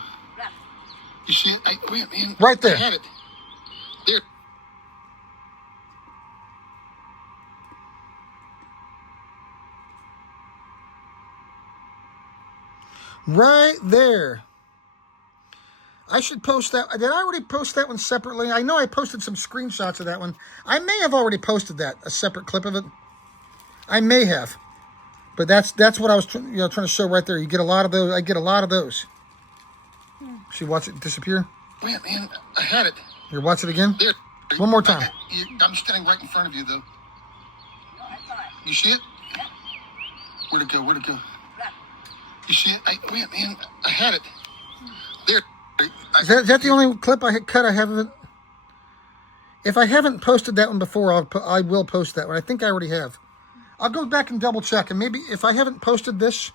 You see it? Wait, man. Right there. I had it. There. Right there. I should post that. Did I already post that one separately? I know I posted some screenshots of that one. I may have already posted that, a separate clip of it. I may have. But that's what I was trying to show right there. You get a lot of those. I get a lot of those. See, watch it disappear. Wait, man. I had it. Here, watch it again. There. One more time. I'm standing right in front of you, though. You see it? Where'd it go? Where'd it go? You see it? Wait, man. I had it. There. Is that the only clip I had cut? I haven't. If I haven't posted that one before, I will post that one. I think I already have. I'll go back and double check, and maybe if I haven't posted this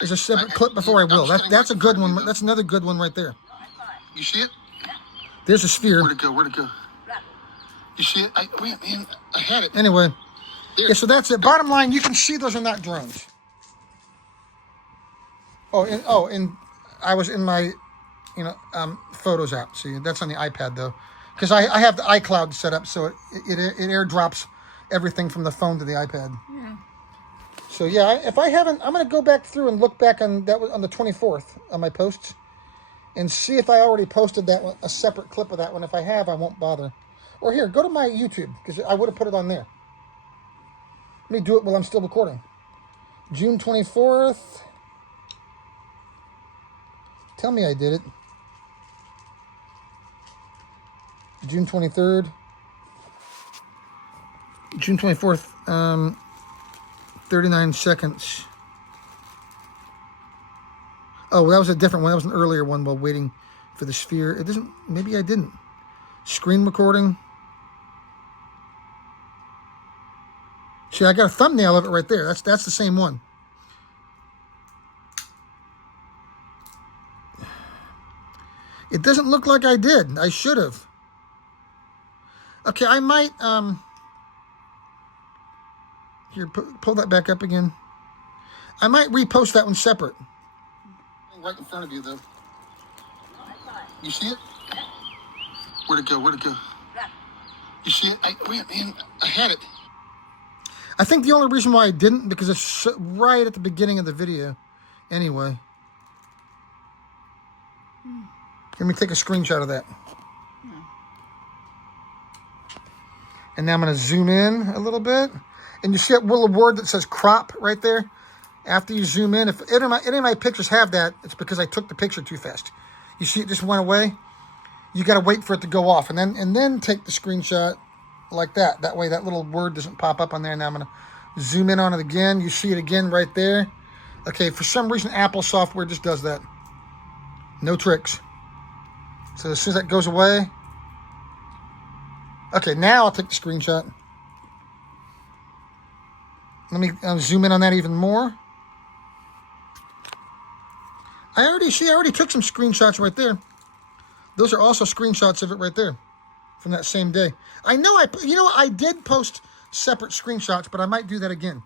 as a separate clip before, I will. That's a good one. That's another good one right there. You see it? There's a sphere. Where'd it go? Where'd it go? You see it? Wait, man. I had it. Anyway, Yeah, so that's it. Bottom line, you can see those are not drones. And I was in my, Photos app. See, that's on the iPad though, because I have the iCloud set up, so it airdrops everything from the phone to the iPad. Yeah. So yeah, if I haven't, I'm gonna go back through and look back on that on the 24th on my posts, and see if I already posted that one, a separate clip of that one. If I have, I won't bother. Or here, go to my YouTube, because I would have put it on there. Let me do it while I'm still recording. June 24th. Tell me I did it. June 23rd. June 24th, 39 seconds. Oh, that was a different one. That was an earlier one while waiting for the sphere. It doesn't, maybe I didn't. Screen recording. See, I got a thumbnail of it right there. That's the same one. It doesn't look like I did. I should have. Okay, I might, here, pull that back up again. I might repost that one separate. Right in front of you, though. You see it? Where'd it go? Where'd it go? You see it? Wait, man, I had it. I think the only reason why I didn't, because it's right at the beginning of the video. Anyway. Let me take a screenshot of that. And now I'm going to zoom in a little bit. And you see that little word that says crop right there? After you zoom in, if any of my pictures have that, it's because I took the picture too fast. You see it just went away? You got to wait for it to go off. And then take the screenshot like that. That way that little word doesn't pop up on there. Now I'm going to zoom in on it again. You see it again right there. Okay, for some reason, Apple software just does that. No tricks. So as soon as that goes away. Okay, now I'll take the screenshot. Let me zoom in on that even more. I already took some screenshots right there. Those are also screenshots of it right there from that same day. I know I did post separate screenshots, but I might do that again.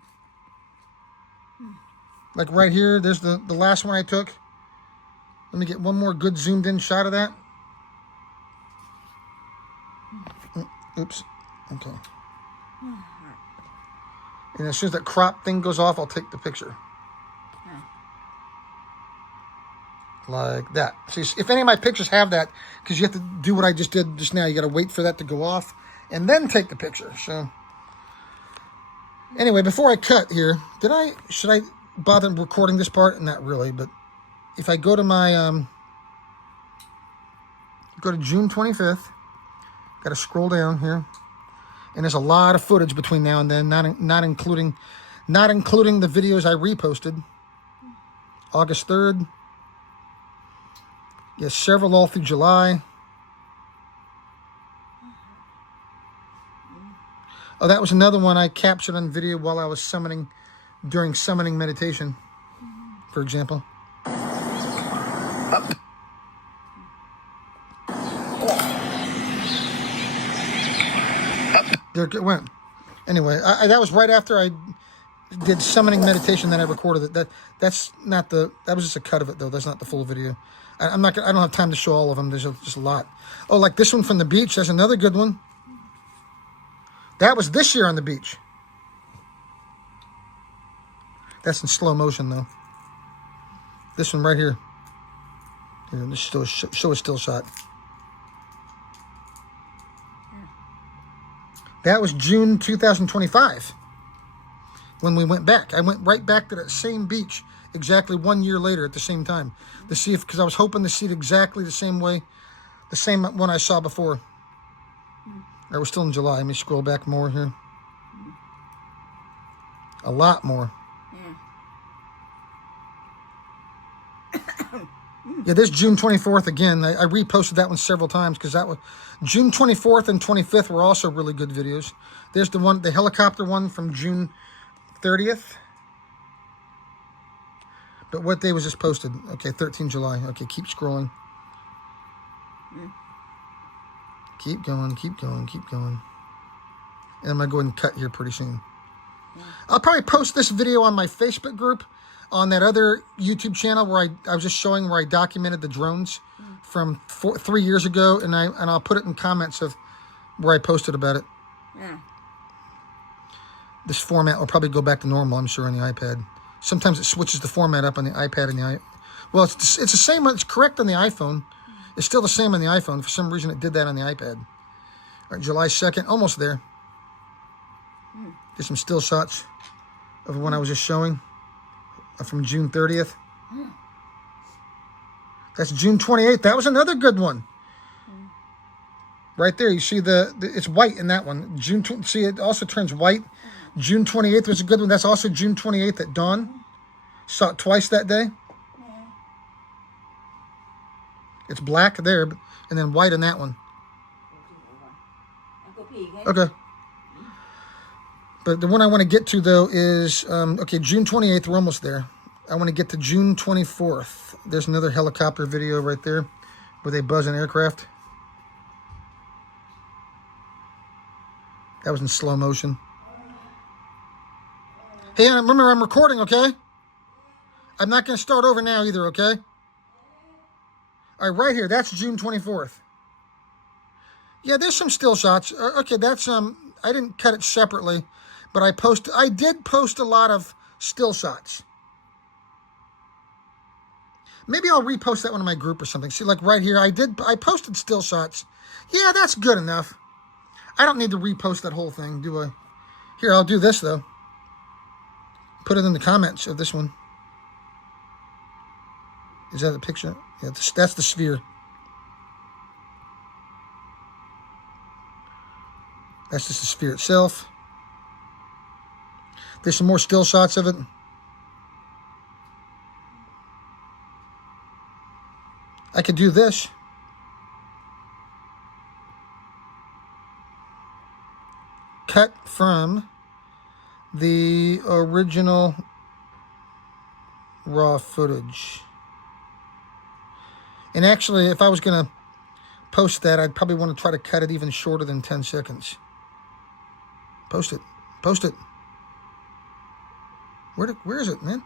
Like right here, there's the last one I took. Let me get one more good zoomed in shot of that. Oops. Okay. And as soon as that crop thing goes off, I'll take the picture. Like that. See, if any of my pictures have that, because you have to do what I just did just now. You got to wait for that to go off and then take the picture. So anyway, before I cut here, should I bother recording this part? Not really, but if I go to my, go to June 25th, got to scroll down here. And there's a lot of footage between now and then, not including the videos I reposted. August 3rd. Yes, several all through July. Oh, that was another one I captured on video while I was summoning, during summoning meditation, for example. There it went. Anyway, that was right after I did summoning meditation. Then I recorded it. That was just a cut of it though. That's not the full video. I don't have time to show all of them. There's just a lot. Oh, like this one from the beach. That's another good one. That was this year on the beach. That's in slow motion though. This one right here. Here, this show a still shot. That was June 2025 when we went back. I went right back to that same beach exactly 1 year later at the same time to see because I was hoping to see it exactly the same way, the same one I saw before. Or we're still in July. Let me scroll back more here. A lot more. Yeah, there's June 24th again. I reposted that one several times because that was June 24th and 25th were also really good videos. There's the helicopter one from June 30th. But what day was this posted? Okay, 13 July. Okay, keep scrolling. Keep going, keep going, keep going. And I'm going to go ahead and cut here pretty soon. I'll probably post this video on my Facebook group, on that other YouTube channel where I was just showing where I documented the drones from 3 years ago, and I'll put it in comments of where I posted about it. Yeah. This format will probably go back to normal, I'm sure, on the iPad. Sometimes it switches the format up on the iPad and the well, it's the same. It's correct on the iPhone. It's still the same on the iPhone. For some reason, it did that on the iPad. All right, July 2nd, almost there. There's some still shots of one I was just showing from June 30th. That's June 28th. That was another good one. Right there, you see it's white in that one. See, it also turns white. June 28th was a good one. That's also June 28th at dawn. Saw it twice that day. It's black there, and then white in that one. Okay. But the one I want to get to, though, is, okay, June 28th, we're almost there. I want to get to June 24th. There's another helicopter video right there where they buzz an aircraft. That was in slow motion. Hey, remember, I'm recording, okay? I'm not going to start over now either, okay? All right, right here, that's June 24th. Yeah, there's some still shots. Okay, that's, I didn't cut it separately, but I did post a lot of still shots. Maybe I'll repost that one in my group or something. See, like right here, I posted still shots. Yeah, that's good enough. I don't need to repost that whole thing, do I? Here, I'll do this, though. Put it in the comments of this one. Is that a picture? Yeah, that's the sphere. That's just the sphere itself. There's some more still shots of it. I could do this. Cut from the original raw footage. And actually, if I was going to post that, I'd probably want to try to cut it even shorter than 10 seconds. Post it. Post it. Where is it, man?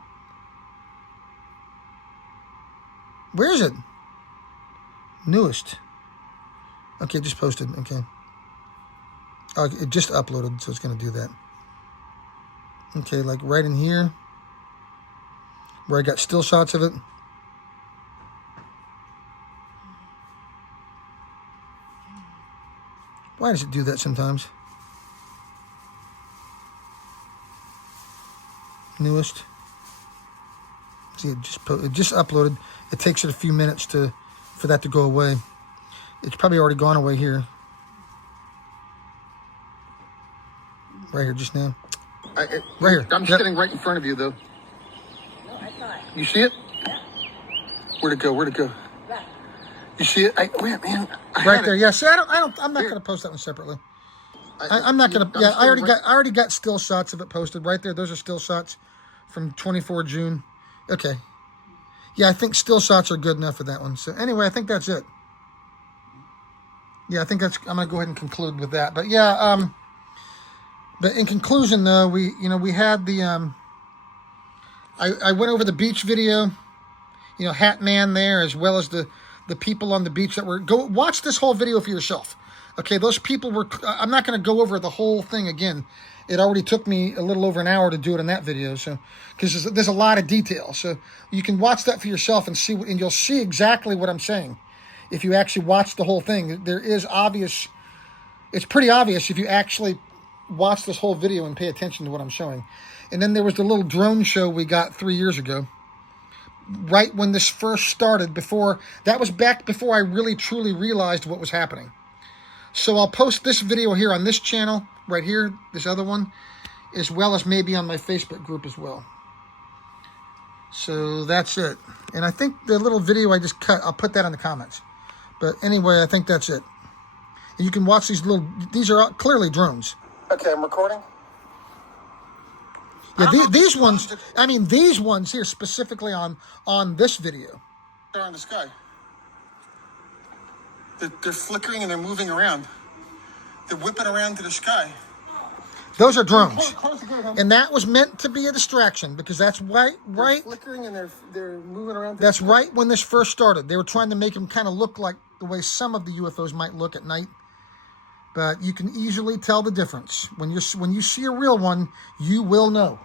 Where is it? Newest. Okay, just posted. Okay. It just uploaded, so it's going to do that. Okay, like right in here, where I got still shots of it. Why does it do that sometimes? Newest. See, it just uploaded. It takes it a few minutes for that to go away. It's probably already gone away here. Right here, just now. Right here. I'm sitting right in front of you, though. No, I saw it. You see it? Yeah. Where'd it go? Where'd it go? Right. You see it? Wait, man. Right there. Yeah. See, I'm not going to post that one separately. I'm not going to. Yeah, I already got still shots of it posted right there. Those are still shots from 24 June. Okay. Yeah, I think still shots are good enough for that one. So anyway, I think that's it. Yeah, I think I'm going to go ahead and conclude with that. But yeah, but in conclusion, though, we had the, I went over the beach video, Hat Man there, as well as the people on the beach that were, go watch this whole video for yourself. Okay, those people were, I'm not going to go over the whole thing again. It already took me a little over an hour to do it in that video, so, because there's a lot of detail. So you can watch that for yourself and see, and you'll see exactly what I'm saying. If you actually watch the whole thing, there is obvious, it's pretty obvious if you actually watch this whole video and pay attention to what I'm showing. And then there was the little drone show we got 3 years ago, right when this first started, that was back before I really truly realized what was happening. So I'll post this video here on this channel, right here, this other one, as well as maybe on my Facebook group as well. So that's it. And I think the little video I just cut, I'll put that in the comments. But anyway, I think that's it. And you can watch these are clearly drones. Okay, I'm recording. Yeah, these ones, I mean, these ones here specifically on this video. They're in the sky. They're flickering and they're moving around. They're whipping around to the sky. Those are drones. Close the gate, huh? And that was meant to be a distraction because that's right. They're flickering and they're moving around. That's right when this first started. They were trying to make them kind of look like the way some of the UFOs might look at night. But you can easily tell the difference. When you see a real one, you will know.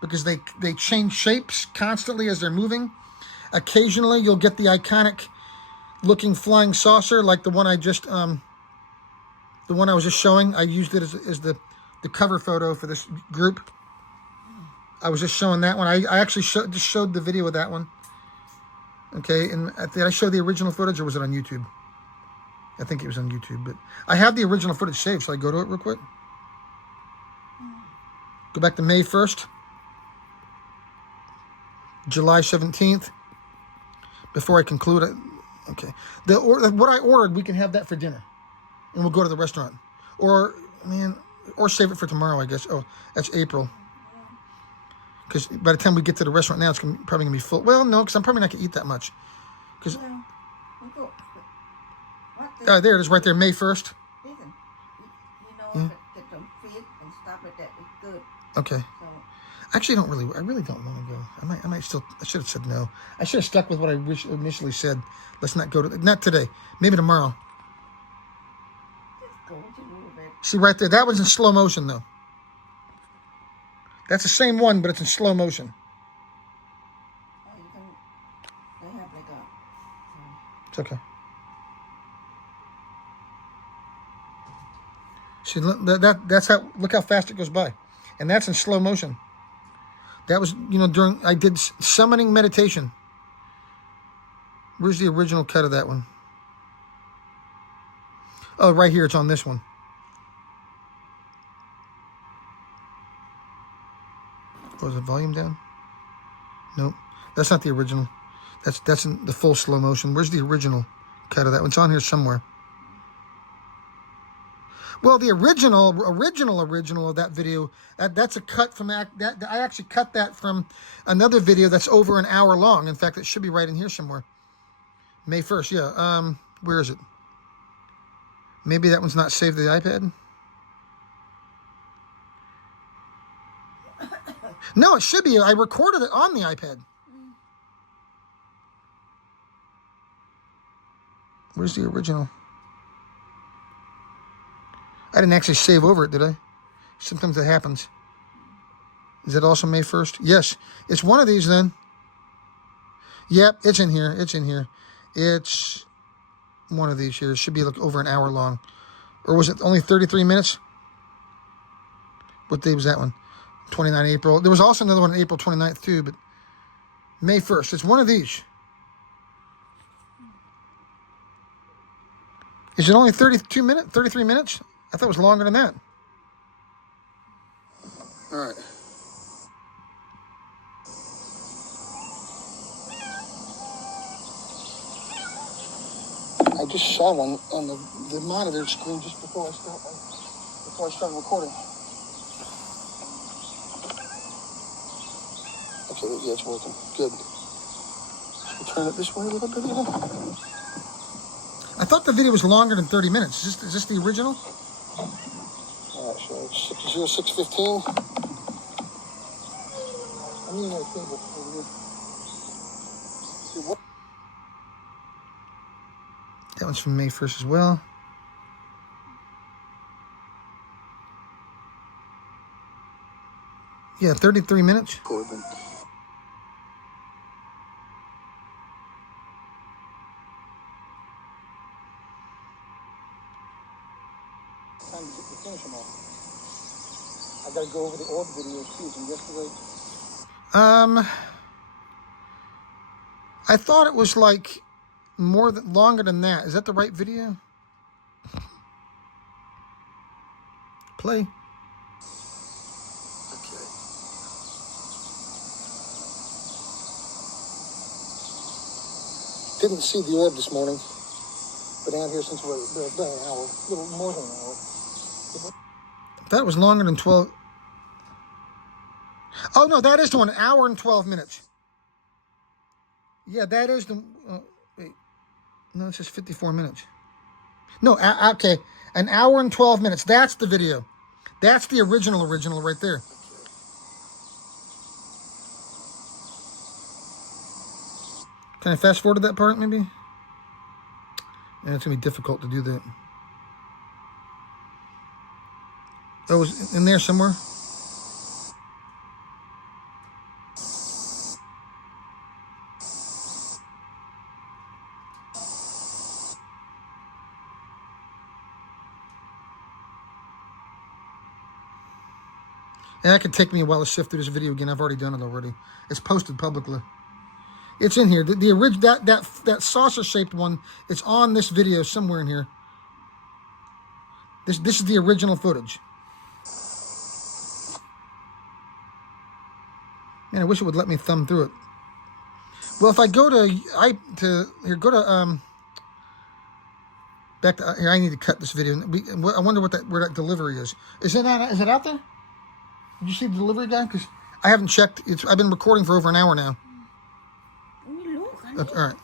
Because they change shapes constantly as they're moving. Occasionally you'll get the iconic looking flying saucer like the one I was just showing. I used it as the cover photo for this group. I was just showing that one. I actually just showed the video of that one. Okay, and did I show the original footage or was it on YouTube? I think it was on YouTube, but I have the original footage saved. Shall I go to it real quick? Go back to May 1st. July 17th. Before I conclude it. Okay. What I ordered, we can have that for dinner. And we'll go to the restaurant. Or save it for tomorrow, I guess. Oh, that's April. Because by the time we get to the restaurant now, it's probably going to be full. Well, no, because I'm probably not going to eat that much. Because there it is right there, May 1st. Listen, you know, get them feed and stuff like that. It's good. Okay. So, Actually, I really don't want to go. I should have said no. I should have stuck with what I initially said. Let's not go not today. Maybe tomorrow. just go to move it. See right there, that one's in slow motion though. That's the same one, but it's in slow motion. Oh, you can, they have like a, It's okay. See, that's how, look how fast it goes by. And that's in slow motion. That was, I did summoning meditation. Where's the original cut of that one? Oh, right here, it's on this one. Oh, is the volume down? Nope, that's not the original. That's in the full slow motion. Where's the original cut of that one? It's on here somewhere. Well, the original of that video, that's a cut from that. I actually cut that from another video that's over an hour long. In fact, it should be right in here somewhere. May 1st, yeah. Where is it? Maybe that one's not saved to the iPad? No, it should be. I recorded it on the iPad. Where's the original? I didn't actually save over it, did I? Sometimes that happens. Is it also May 1st? Yes. It's one of these then. Yep, it's in here. It's in here. It's one of these here. It should be like over an hour long. Or was it only 33 minutes? What day was that one? 29 April. There was also another one on April 29th too, but May 1st. It's one of these. Is it only 33 minutes? I thought it was longer than that. All right. I just saw one on the monitor screen just before I started recording. Okay, yeah, it's working. Good. We'll turn it this way a little bit even. I thought the video was longer than 30 minutes. Is this the original? All right, so it's 0615. I'm using my table over here. See what? That one's from May 1st as well. Yeah, 33 minutes. Corbin. Time to finish them off. I gotta go over the orb videos too from yesterday. I thought it was like longer than that. Is that the right video? Play. Okay. Didn't see the orb this morning. Been out here since about an hour, a little more than an hour. That was longer than 12. Oh, no, that is the one. An hour and 12 minutes. Yeah, that is the... wait. No, it says 54 minutes. No, okay. An hour and 12 minutes. That's the video. That's the original right there. Can I fast forward to that part, maybe? Yeah, it's going to be difficult to do that. Oh, it's in there somewhere? And that could take me a while to sift through this video again. I've already done it already. It's posted publicly. It's in here. The original that saucer-shaped one. It's on this video somewhere in here. This is the original footage. Man, I wish it would let me thumb through it. Well, if I go back to here, I need to cut this video. I wonder where that delivery is. Is it out there? Did you see the delivery guy? Because I haven't checked. I've been recording for over an hour now. Okay, all right.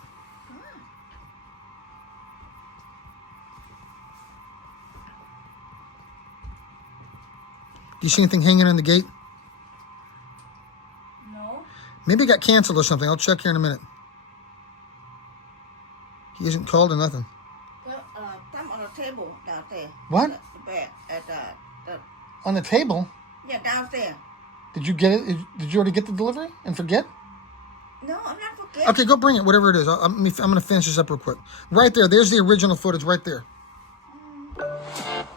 Do you see anything hanging on the gate? No. Maybe it got canceled or something. I'll check here in a minute. He isn't called or nothing. Some on the table down there. What? The bed at the. On the table? Yeah, downstairs. Did you get it? Did you already get the delivery and forget? No, I'm not forgetting. Okay, go bring it, whatever it is. I'm going to finish this up real quick. Right there. There's the original footage right there.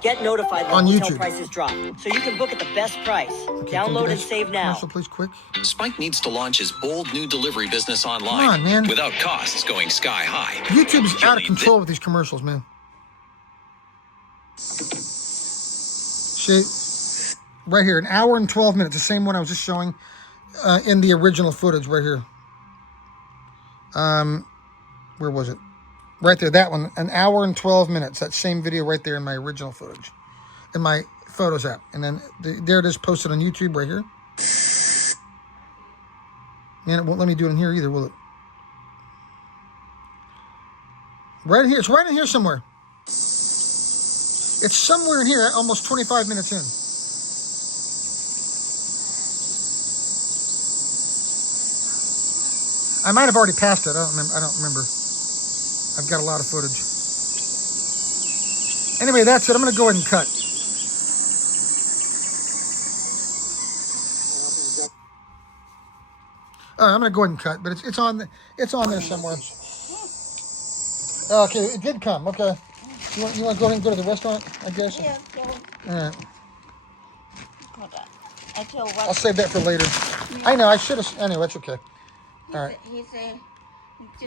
Get notified On when hotel YouTube. prices drop, so you can book at the best price. Okay, Download and save now. Commercial, please, quick. Spike needs to launch his bold new delivery business online Come on, man. without costs going sky high. YouTube is You'll out of need control with these commercials, man. See, right here, 1 hour and 12 minutes, the same one I was just showing in the original footage right here. Where was it? Right there, that one, 1 hour and 12 minutes. That same video right there in my original footage, in my Photos app. And then there it is posted on YouTube right here. Man, it won't let me do it in here either, will it? Right here, it's right in here somewhere. It's somewhere in here, almost 25 minutes in. I might have already passed it. I don't remember. I've got a lot of footage. Anyway, that's it. I'm going to go ahead and cut. All right, I'm going to go ahead and cut, but it's on there somewhere. Okay, it did come. Okay. You want to go ahead and go to the restaurant, I guess? Yeah, go. All right. Hold on. I tell what. I'll save that for later. I know. I should have. Anyway, that's okay. All right. He said.